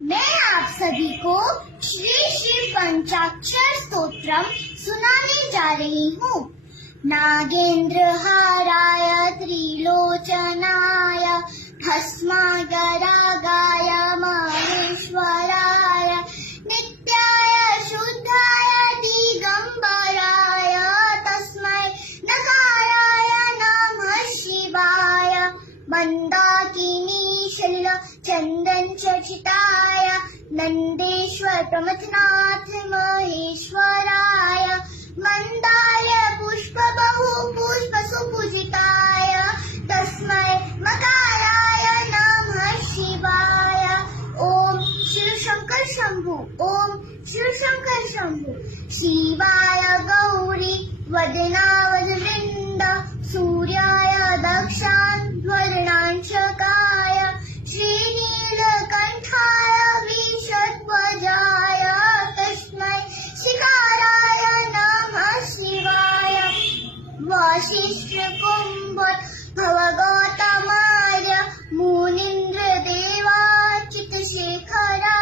मैं आप सभी को श्री शिव पंचाक्षर स्तोत्रम सुनाने जा रही हूँ। नागेंद्रहाराय त्रिलोचनाय भस्मागरागाय महेश्वराय नित्याय शुद्धाय दिगंबराय तस्मै नकाराय नमः शिवाय मंदाकिनी शलिल चंदन चर्चिताय नंदेश्वर प्रमथनाथ महेश्वराय मंदार पुष्प बहु पुष्प सुपूजिताय तस्मै मकाराय नमः शिवाय। ओम शिव शंकर शंभु, ओम शिव शंकर शंभु। शिवाय गौरी वदनावृंद सूर्याय दक्षाध्वरणांशकाय श्रीनीलकंठाय विषध्वजाय तस्मै शिकाराय नमः शिवाय। वसिष्ठ कुंभ भवगौतमाय मुनीन्द्र देवाच्युत शेखराय